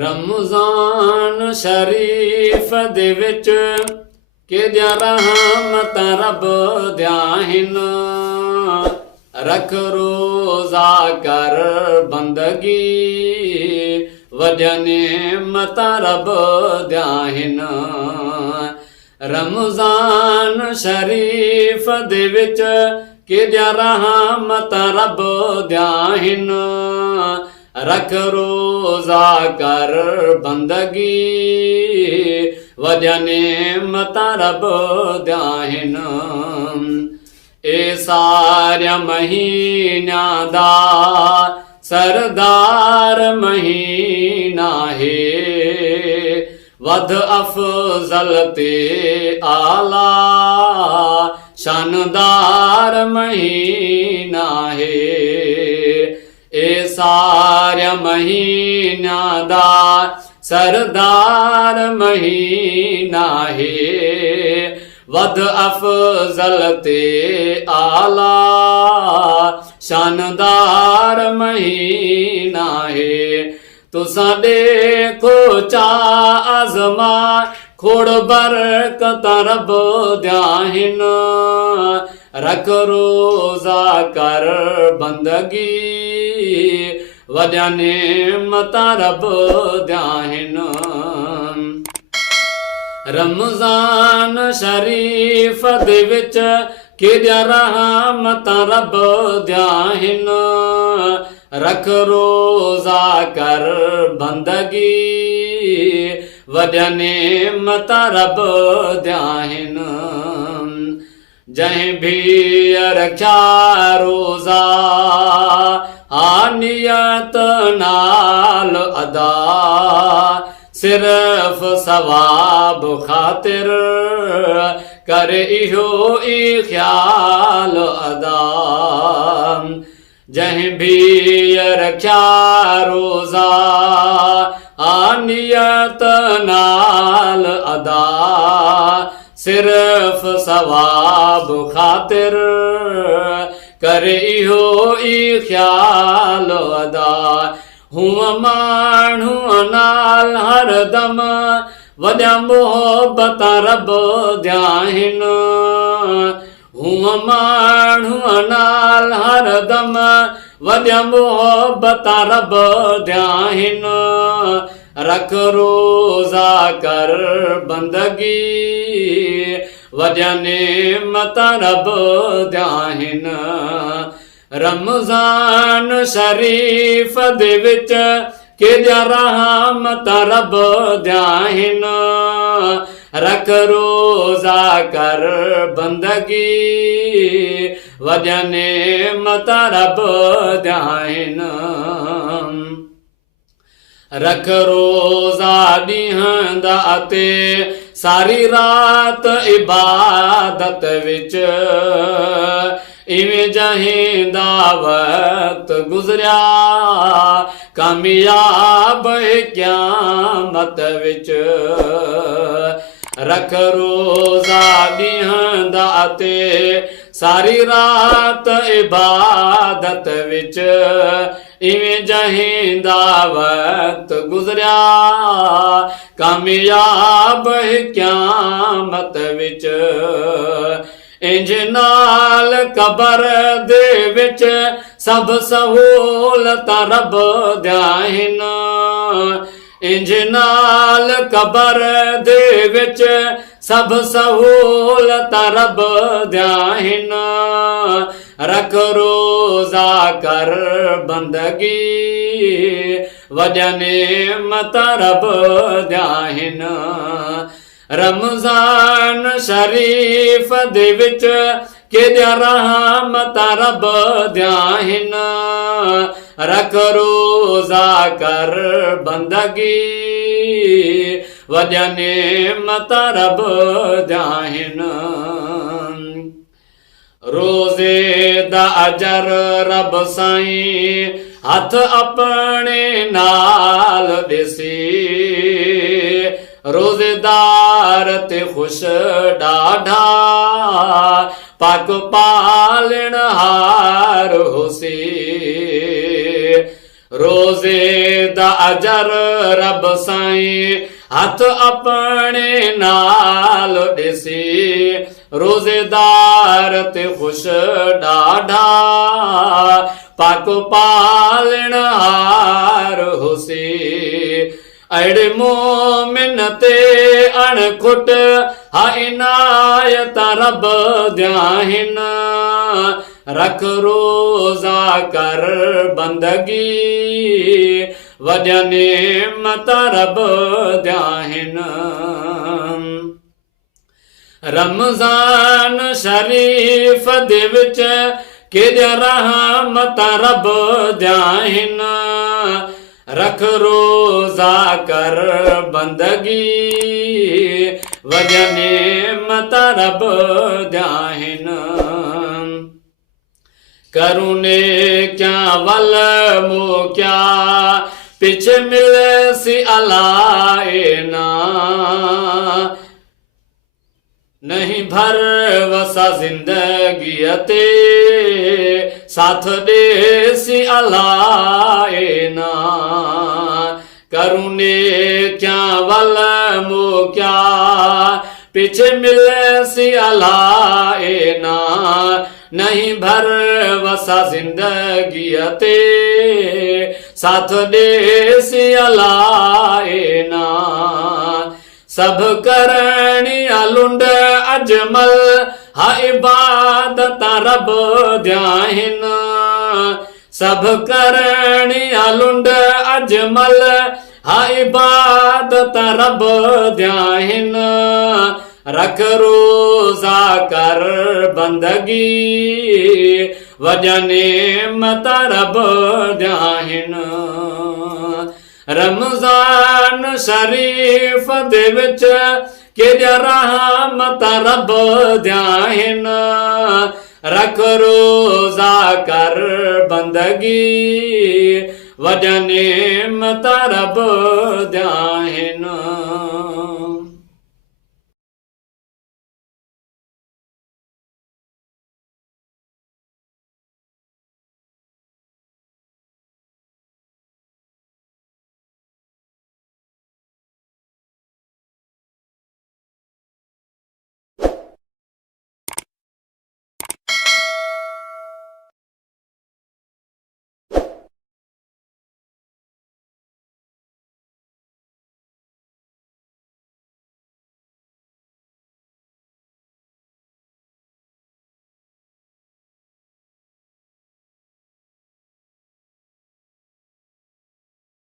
रमज़ान शरीफ दे विच केदियां रहमतां रब दियां हिन। रख रोज़ा कर बंदगी वॾियां नेमतां रब दियां हिन। रमज़ान शरीफ दे विच केदियां रहमतां रब दियां हिन। रख रोज़ा कर बंदगी वॾियां नेमतां रब दियां हिन। ए सारिया महीनियां दा सरदार महीना है। वध अफजल ते आला शानदार महीना है। ए सारिया महीनियां दा सरदार महीना है। वध अफजल ते आला शानदार महीना है। तुसां देखो चा आज़मा खोड़ बरकतां रब दियां हिन। रख रोज़ा कर बंदगी वॾियां नेमतां रब दियां हिन। रमज़ान शरीफ दे विच केदियां रहमतां रब दियां हिन। रख रोज़ा कर बंदगी वॾियां नेमतां रब दियां हिन। जंहिं भी रखिया रोज़ा नियत नाल अदा सिर्फ सवाब खातिर करे इहो ई ख्याल अदा। जंहिं भी रखिया रोज़ा नियत नाल अदा सिर्फ सवाब खातिर करे इहो ई ख्याल अदा। हुआ माण्हू नाल हरदम वॾियां मोहब्बतां रब दियां हिन। हुआ माण्हू नाल हरदम वॾियां मोहब्बतां रब दियां हिन। रख रोज़ा कर बंदगी वॾियां नेमतां रब दियां हिन। रमज़ान शरीफ दे विच केदियां रहमतां रब दियां हिन। रख रोज़ा कर बंदगी वॾियां नेमतां रब दियां हिन। रख रोज़ा ॾींहं दा ते सारी रात इबादत विच इवें जहीं दा वक्त गुज़रिया कामयाब क़यामत विच। रख रोज़ा ॾींहं दा ते सारी रात इबादत विच इवें जहीं दा वक्त गुज़रिया कामयाब क़यामत विच। इंज नाल कबर दे विच सब सहूलतां रब दियां हिन। इंज नाल कबर दे विच सब सहूलतां रब दियां हिन। रख रोज़ा कर बंदगी वॾियां नेमतां रब दियां हिन। रमज़ान शरीफ दे विच केदियां रहमतां रब दियां हिन। रख रोज़ा कर बंदगी वॾियां नेमतां रब दियां हिन। रोज़े दा अजर रब साईं हथ अपने नाल ॾिसी रोज़ेदार ते खुश ॾाढा पाक पालण हार होसी। रोज़े दा अजर रब साईं हथ अपने नाल ॾिसी रोज़ेदार ते खुश ॾाढा पाक पालण हार हुसी अड़े मोमिन ते अणखुट हा इनायत रब द्याहिन रख रोज़ा कर बंदगी वॾा नेमत रब द्याहिन रमज़ान शरीफ दे विच केॾा रहमत रब द्याहिन रख रोज़ा कर बंदगी वॾा नेमत रब द्याहिन करूने क्या वल मो क्या पीछे मिले सी अलाए ना नहीं भर वसा जिंदगी ते साथ दे सी अलाए ना करूने क्या वल मो क्या पीछे मिले सी अलाए ना नहीं भर वसा जिंदगी ते साथ दे सी अलाए ना सब करणी लुंड अजमल हा इबादत रब द्याहिन सब करणी लुंड अजमल हा इबादत रब द्याहिन रख रोज़ा कर बंदगी वॾा नेमत रब द्याहिन रमज़ान शरीफ दे विच केॾा रहमत रब द्याहिन रख रोज़ा कर बंदगी वॾा नेमत रब द्याहिन।